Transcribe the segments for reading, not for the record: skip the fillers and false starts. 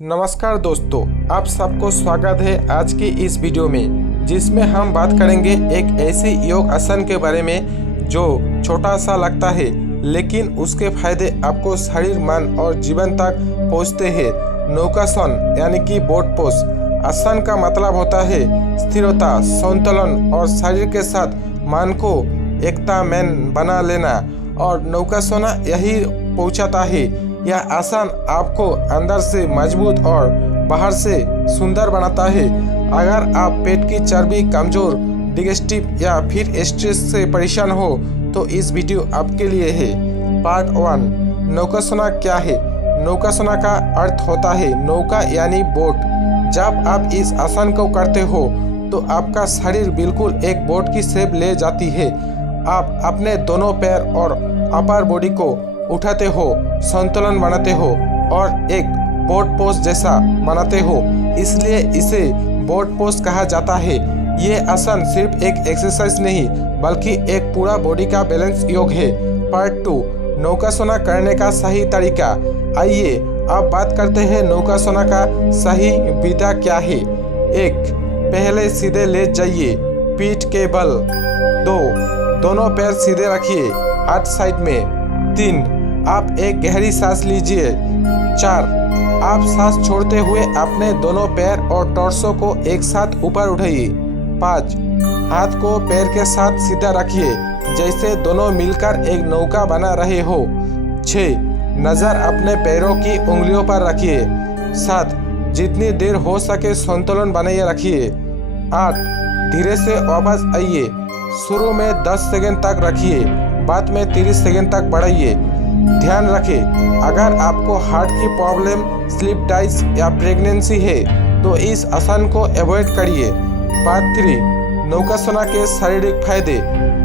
नमस्कार दोस्तों, आप सबको स्वागत है आज की इस वीडियो में, जिसमें हम बात करेंगे एक ऐसे योग आसन के बारे में जो छोटा सा लगता है लेकिन उसके फायदे आपको शरीर, मन और जीवन तक पहुंचते हैं। नौकासन यानी कि बोट पोज आसन का मतलब होता है स्थिरता, संतुलन और शरीर के साथ मन को एकता में बना लेना, और नौकासना यही पहुंचाता है। यह आसन आपको अंदर से मजबूत और बाहर से सुंदर बनाता है। अगर आप पेट की चर्बी, कमजोर, डिgesटिव या फिर स्ट्रेस से परेशान हो तो इस वीडियो आपके लिए है। पार्ट 1, नौकासना क्या है? नौकासना का अर्थ होता है नौका यानी बोट। जब आप इस आसन को करते हो तो आपका शरीर बिल्कुल एक बोट की शेप ले जाती है। आप अपने दोनों पैर और अपर बॉडी को उठाते हो, संतुलन बनाते हो और एक बोट पोज जैसा बनाते हो, इसलिए इसे बोट पोज कहा जाता है। ये आसन सिर्फ एक एक्सरसाइज नहीं बल्कि एक पूरा बॉडी का बैलेंस योग है। पार्ट 2, नौकासना करने का सही तरीका। आइए अब बात करते हैं नौकासना का सही विधा क्या है। 1, पहले सीधे लेट जाइए, पीठ के बल। 2, दोनों पैर सीधे रखिए, हाथ साइड में। 3, आप एक गहरी सांस लीजिए। 4, आप सांस छोड़ते हुए अपने दोनों पैर और टॉर्सो को एक साथ ऊपर उठाइए। 5, हाथ को पैर के साथ सीधा रखिए जैसे दोनों मिलकर एक नौका बना रहे हो। 6, नज़र अपने पैरों की उंगलियों पर रखिए। 7, जितनी देर हो सके संतुलन बनाए रखिए। 8, धीरे से वापस आइए। शुरू में 10 सेकंड तक रखिए, बाद में 30 सेकंड तक बढ़ाइए। ध्यान रखें, अगर आपको हार्ट की प्रॉब्लम, स्लीप डाइस या प्रेगनेंसी है तो इस आसन को अवॉइड करिए। पार्ट 3, नौकासना के शारीरिक फायदे।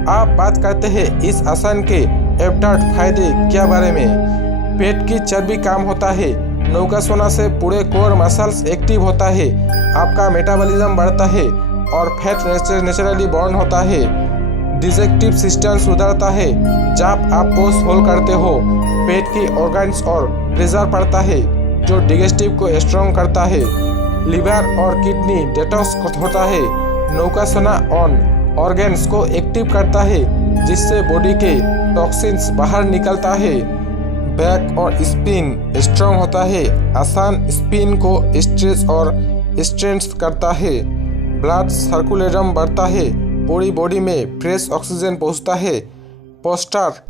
आप बात करते हैं इस आसन के एब्डक्ट फायदे क्या बारे में। पेट की चर्बी कम होता है। नौकासना से पूरे कोर मसल्स एक्टिव होता है, आपका मेटाबॉलिज्म बढ़ता है और फैट नेचुरली बर्न होता है। डिजेक्टिव सिस्टम सुधरता है। जब आप पोज होल्ड करते हो पेट की ऑर्गन्स और प्रेशर पड़ता है जो डिgesटिव को स्ट्रॉन्ग करता है। लिवर और किडनी डिटॉक्स होता है। नौकासना ऑन ऑर्गन्स को एक्टिव करता है जिससे बॉडी के टॉक्सिन्स बाहर निकलता है। बैक और स्पिन स्ट्रॉन्ग होता है। आसान स्पिन को स्ट्रेच और स्ट्रेंथ करता है। ब्लड सर्कुलेशन बढ़ता है, पूरी बॉडी में फ्रेश ऑक्सीजन पहुंचता है। पोस्चर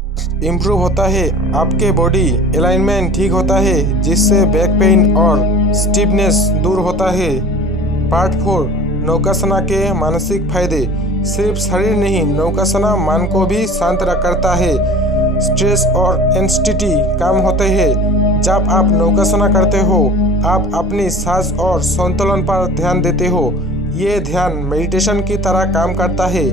इम्प्रूव होता है, आपके बॉडी अलाइनमेंट ठीक होता है जिससे बैक पेन और स्टिफनेस दूर होता है। पार्ट 4, नौकासना के मानसिक फायदे। सिर्फ शरीर नहीं, नौकासना मन को भी शांत करता है। स्ट्रेस और एंग्जाइटी कम होते हैं। जब आप नौकासना करते हो आप अपनी सांस और संतुलन पर ध्यान देते हो। ये ध्यान मेडिटेशन की तरह काम करता है,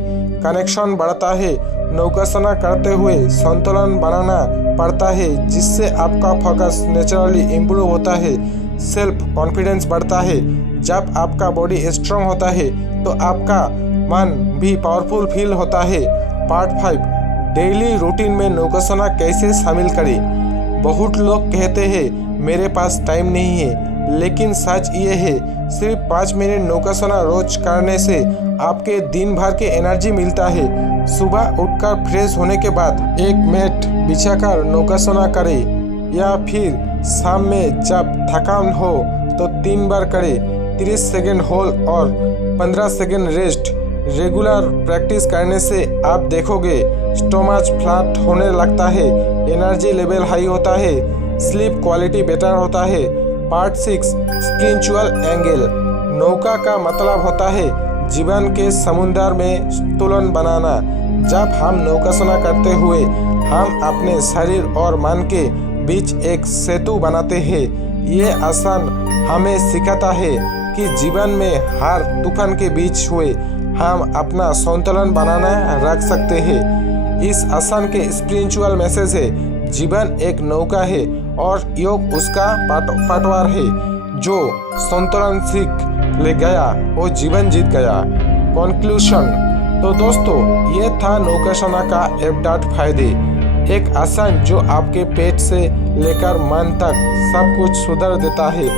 कनेक्शन बढ़ता है। नौकासना करते हुए संतुलन बनाना पड़ता है जिससे आपका फोकस नेचुरली इम्प्रूव होता है, सेल्फ कॉन्फिडेंस बढ़ता है। जब आपका बॉडी स्ट्रांग होता है तो आपका मन भी पावरफुल फील होता है। पार्ट 5, डेली रूटीन में नौकासना कैसे शामिल करें। बहुत लोग कहते हैं मेरे पास टाइम नहीं है, लेकिन सच ये है सिर्फ 5 मिनट नौकासना रोज करने से आपके दिन भर के एनर्जी मिलता है। सुबह उठकर फ्रेश होने के बाद एक मैट बिछाकर नौकासना करें या फिर शाम में जब थकान हो तो 3 बार करें। 30 सेकंड होल्ड और 15 सेकंड रेस्ट। रेगुलर प्रैक्टिस करने से आप देखोगे स्टोमच फ्लैट होने लगता है, एनर्जी लेवल हाई होता है, स्लीप क्वालिटी बेटर होता है। Part 6, spiritual angle. नौका का मतलब होता है जीवन के समुद्र में संतुलन बनाना। जब हम नौकासना करते हुए हम अपने शरीर और मन के बीच एक सेतु बनाते हैं। ये आसन हमें सिखाता है कि जीवन में हर तूफान के बीच हुए हम अपना संतुलन बनाना रख सकते हैं। इस आसन के स्पिरिचुअल मैसेज है जीवन एक नौका है और योग उसका पतवार है। जो संतुलन सीख ले गया वो जीवन जीत गया। कंक्लूजन। तो दोस्तों, ये था नौकासना का एब्डक्ट फायदे। एक आसन जो आपके पेट से लेकर मन तक सब कुछ सुधार देता है।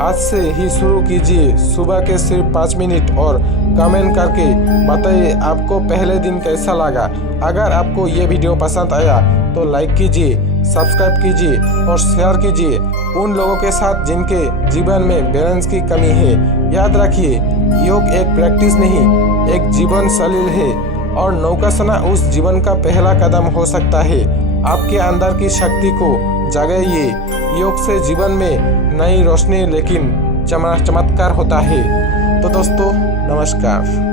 आज से ही शुरू कीजिए। सुबह के सिर्फ 5 मिनट और कमेंट करके बताइए आपको पहले दिन कैसा लगा। अगर आपको ये वीडियो पसंद आया तो लाइक कीजिए, सब्सक्राइब कीजिए और शेयर कीजिए उन लोगों के साथ जिनके जीवन में बैलेंस की कमी है। याद रखिए, योग एक प्रैक्टिस नहीं, एक जीवन शैली है और नौकासना उस जीवन का पहला कदम हो सकता है। आपके अंदर की शक्ति को जगाइए। योग से जीवन में नई रोशनी लेकिन चमत्कार होता है। तो दोस्तों, नमस्कार।